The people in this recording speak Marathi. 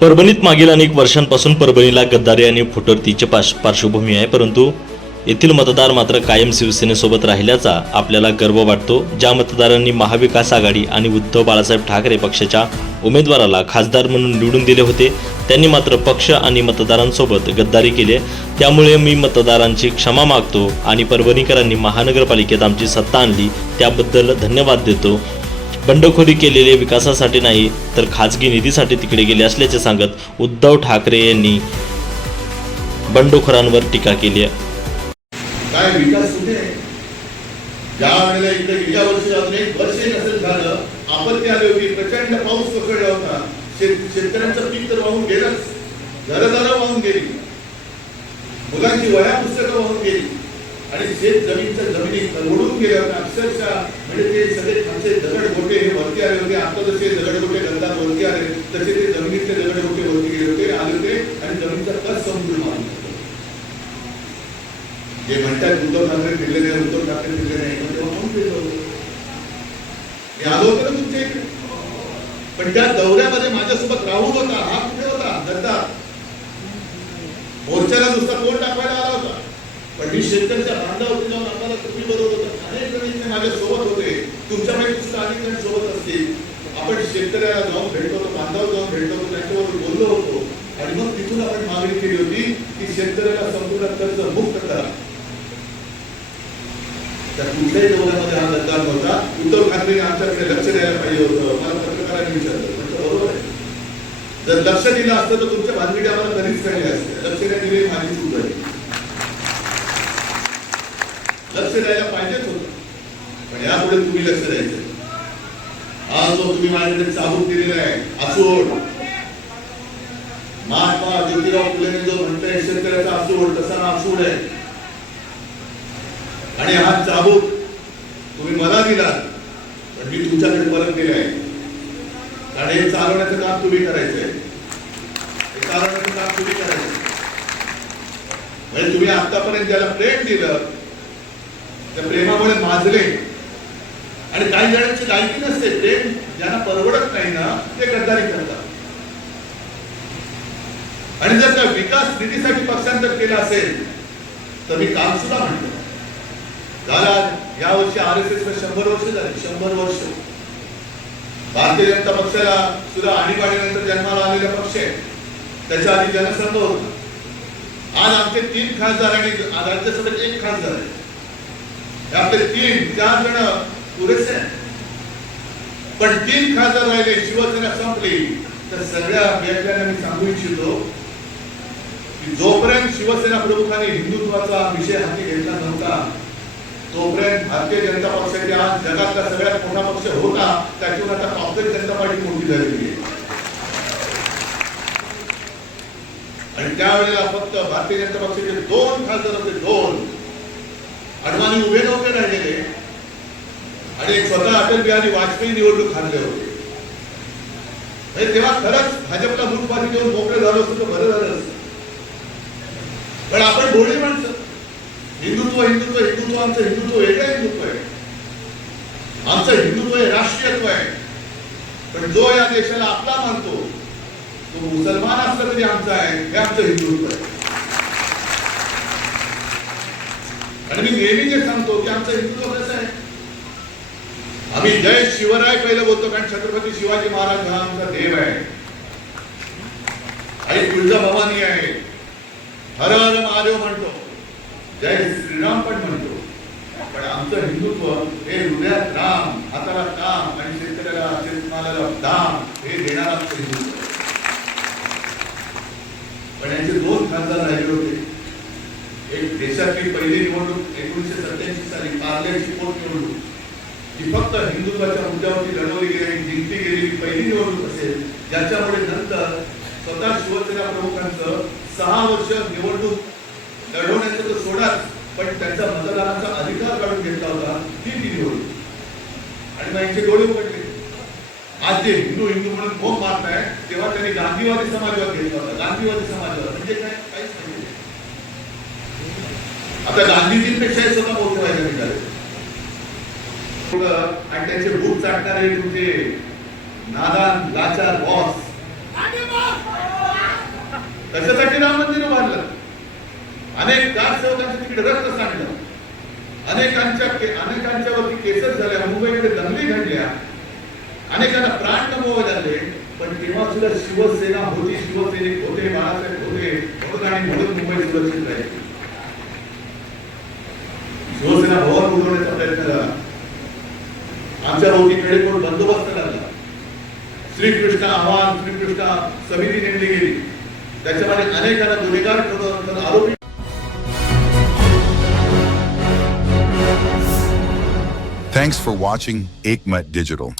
परभणीत मागील अनेक वर्षांपासून परभणीला गद्दारी आणि फुटरतीची पार्श्वभूमी आहे, परंतु येथील मतदार मात्र कायम शिवसेनेसोबत राहिल्याचा आपल्याला गर्व वाटतो। ज्या मतदारांनी महाविकास आघाडी आणि उद्धव बाळासाहेब ठाकरे पक्षाच्या उमेदवाराला खासदार म्हणून निवडून दिले होते, त्यांनी मात्र पक्ष आणि मतदारांसोबत गद्दारी केली। त्यामुळे मी मतदारांची क्षमा मागतो आणि परभणीकरांनी महानगरपालिकेत आमची सत्ता आणली त्याबद्दल धन्यवाद देतो। बंडखोरी केलेले विकासासाठी नाही तर खाजगी निधीसाठी तिकडे गेले असल्याचे सांगत उद्धव ठाकरे यांनी बंडखोरांवर टीका केली आहे। काय विकास कुठे आहे? ज्या वेळेला इकडे गेल्या वर्षी अजून एक वर्ष नसेल झालं, आपत्ती आली होती, प्रचंड पाऊस कोसळला होता, शेतकऱ्यांचं पीक तर वाहून गेलंच, घरदारं वाहून गेली, मुलांची वह्या पुस्तकं वाहून गेली आणि शेत जमिनी ओढून गेल्या होत्या अक्षरशः। म्हणजे ते सगळे खालचे दगडगोटे हे वरती आले होते। आता जसे दगडगोटे गंधार वरती आले तसे ते जमिनीतले दगडगोटे वरती गेले होते, आले होते आणि जमिनीचा कस समुद्र मारला। जे म्हणतात उद्धव ठाकरे फिरले नाही, उद्धव ठाकरे फिरले नाही, तेव्हा कोण फिरलो? मी आलो होतो ना तुमच्या इकडे, पण त्या दौऱ्यामध्ये माझ्यासोबत राहुल होता, हा कुठे होता? गद्दार मोर्चाला नुसता कोण दाखवायला आला होता, पण मी शेतकऱ्यांच्या बांधावरती जाऊन आम्हाला तुम्ही बरोबर होता, अनेक जण इथे माझ्या सोबत होते, तुमच्यापैकी सुद्धा अनेक जण सोबत असतील। आपण शेतकऱ्याला जाऊन भेटलो होतो, बांधावर जाऊन भेटलो होतो, त्यांच्याबरोबर बोललो होतो आणि मग तिथून आपण मागणी केली होती की शेतकऱ्याला संपूर्ण कर्ज मुक्त करा। त्या कुठल्याही दौऱ्यामध्ये हा गद्दार नव्हता। उद्धव ठाकरेंनी आमच्याकडे लक्ष द्यायला पाहिजे होतं। मला पत्रकारांनी विचारलं, म्हणजे बरोबर आहे, जर लक्ष दिलं असतं तर तुमच्या भानगडी आम्हाला कधीच कळले असते। लक्ष नाही दिले, माझी चूक झाली, लक्ष द्यायला पाहिजेच होतं, पण यापुढे तुम्ही लक्ष द्यायचं। हा जो तुम्ही माझ्याकडे चाबूक दिलेला आहे आसूड, महात्मा ज्योतिराव फुलेंनी जो म्हणताय शेतकऱ्याचा आसूड, तसा आसूड आहे आणि हा चाबूक तुम्ही मला दिला, पण मी तुमच्याकडे परत दिलाय, कारण हे चालवण्याचं काम तुम्ही करायचंय, हे चालवण्याचं काम तुम्ही करायचं। म्हणजे तुम्ही आतापर्यंत ज्याला प्रेम दिलं त्या प्रेमामुळे माजले आणि काही जणांची लायकी नसते, प्रेम ज्यांना परवडत नाही ना ते गद्दारी करतात। आणि जर का विकास निधीसाठी पक्षांतर केलं असेल तर मी काम सुद्धा म्हणतो झाला। या वर्षी RSS ला 100 वर्ष झाले, 100 वर्ष। भारतीय जनता पक्षाला सुद्धा आणीबाणीनंतर जन्माला आलेला पक्ष आहे, त्याच्या आधी जनसंघ होता। आज आमचे 3 खासदार आणि राज्यसभेत 1 खासदार आहे, आपले 3-4 जण पुरेसे आहेत, पण 3 खासदार राहिले, शिवसेना संपली। तर सगळ्या व्याख्याने मी सांगू इच्छितो की जोपर्यंत शिवसेना प्रमुखांनी हिंदुत्वाचा विषय हाती घेतला नव्हता तोपर्यंत भारतीय जनता पक्षाची आज जगातला सगळ्यात मोठा पक्ष होता, त्याच्यावर आता काँग्रेस जनता पार्टी मोठी झालेली आहे। आणि त्यावेळेला फक्त भारतीय जनता पक्षाचे 2 खासदार होते, 2 अडवाणी उभे नव्हते राहिलेले आणि स्वतः अटल बिहारी वाजपेयी निवडणूक हारले होते। तेव्हा खरंच भाजपला मुठबाजी देऊन मोकळे झालो असतो तर बरं झालं असतं, पण आपण भोळी माणसं, हिंदुत्व हिंदुत्व हिंदुत्व, आमचं हिंदुत्व वेगळं हिंदुत्व आहे, आमचं हिंदुत्व हे राष्ट्रीयत्व आहे। पण जो या देशाला आपला मानतो तो मुसलमान असला तरी आमचा आहे, हे आमचं हिंदुत्व आहे। आणि मी नेहमी जे सांगतो की आमचं हिंदुत्व कसं आहे, आम्ही जय शिवराय पहिलं बोलतो, कारण छत्रपती शिवाजी महाराज हा आमचा देव आहे आणि तुळजाभवानी आहे, हर हर महादेव म्हणतो, जय श्रीराम पण म्हणतो, पण आमचं हिंदुत्व हे हृदयात राम, हाताला काम आणि शेतकऱ्याला शेतमालाला दाम हे देणारा आमचं हिंदुत्व। पण यांचे 2 खासदार राहिले होते। एक देशातली पहिली निवडणूक 1987 साली कारल्याची पोटनिवडणूक, जी फक्त हिंदुत्वाच्या मुद्द्यावरती लढवली गेली आणि जिंकली गेलेली पहिली निवडणूक असेल, ज्याच्यामुळे नंतर स्वतः शिवसेना प्रमुखांचं 6 वर्ष निवडणूक लढवण्याचं तर सोडाच, पण त्यांचा मतदानाचा अधिकार काढून घेतला होता ती निवडणूक। आणि मग यांचे डोळे उघडले। आज जे हिंदू हिंदू म्हणून भोग मारताय तेव्हा त्यांनी गांधीवादी समाजवाद घेतला होता। गांधीवादी समाजवाद म्हणजे काय? काहीच नाही। आता गांधीजींपेक्षाही स्वतः मोठे व्हायला निघाले आणि त्यांचे बूट चाटणारे तुमचे नादान लाचार बॉस कशासाठी राम मंदिर उभारलं? अनेक कारसेवकांचे तिकडे रक्त सांडलं, अनेकांच्यावरती केसेस झाल्या, मुंबईमध्ये दंगली घडल्या, अनेकांना प्राण गमवावे लागले. पण तेव्हा सुद्धा शिवसेना होती, शिवसैनिक होते, बाळासाहेब होते, म्हणून मुंबई सुरक्षित राहिली. शिवसेना भवन उडवण्याचा प्रयत्न झाला, आमच्या भोवतीकडे कोण बंदोबस्त लागला, श्रीकृष्ण आव्हान, श्रीकृष्ण समिती नेमली गेली, त्याच्यामध्ये अनेकांना गुन्हेगार ठरवून आरोपी. Thanks for watching Ekmat Digital.